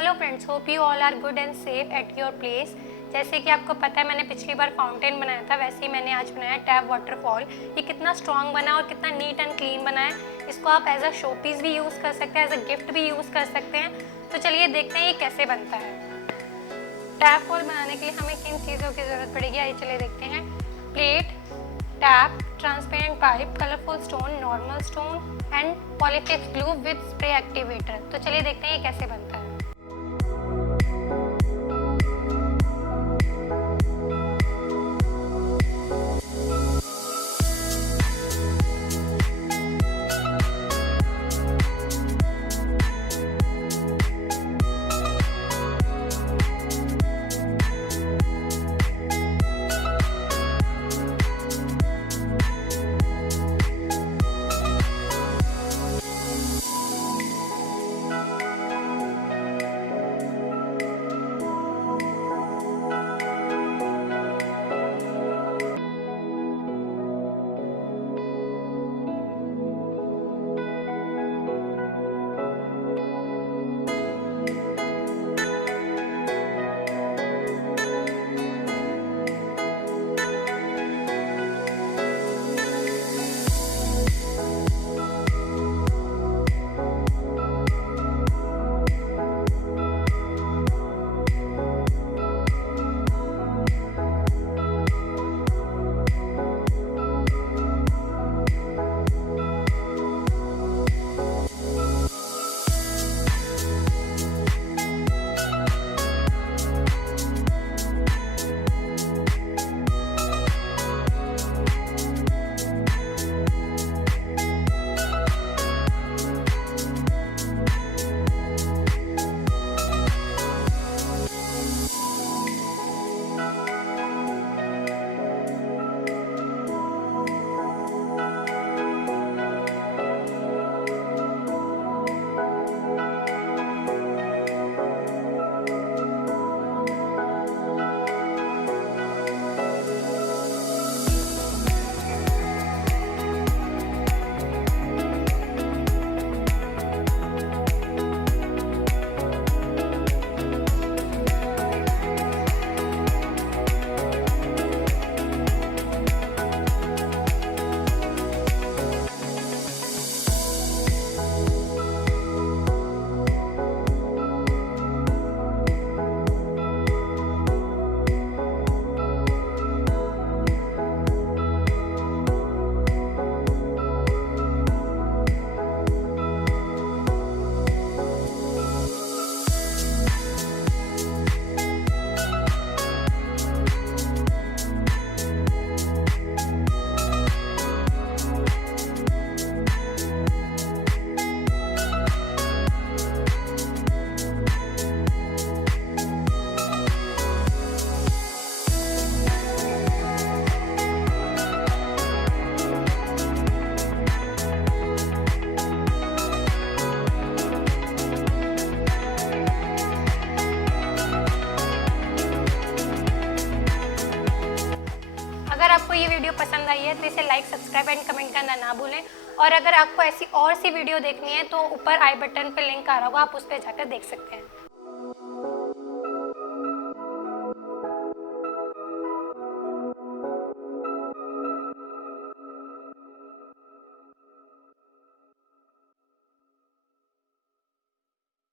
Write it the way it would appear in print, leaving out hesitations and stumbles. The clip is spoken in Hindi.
Hello friends, hope you all are good and safe at your place. जैसे कि आपको पता है मैंने पिछली बार फाउंटेन बनाया था, वैसे ही मैंने आज बनाया टैप वाटरफॉल। ये कितना स्ट्रॉन्ग बना और कितना नीट एंड क्लीन बना है। इसको आप एज अ शो पीस भी यूज़ कर सकते हैं, एज अ गिफ्ट भी यूज़ कर सकते हैं। तो चलिए देखते हैं ये कैसे बनता है। टैप वॉल बनाने के लिए हमें किन चीज़ों की ज़रूरत पड़ेगी, आइए चलिए देखते हैं। Plate, tap, transparent pipe, colourful stone, normal stone and Polyfix glue with spray activator. तो चलिए देखते हैं ये कैसे बनता है। अगर आपको ये वीडियो पसंद आई है तो इसे लाइक, सब्सक्राइब एंड कमेंट करना ना भूलें। और अगर आपको ऐसी और सी वीडियो देखनी है तो ऊपर आई बटन पे लिंक आ रहा होगा, आप उस पर जाकर देख सकते हैं।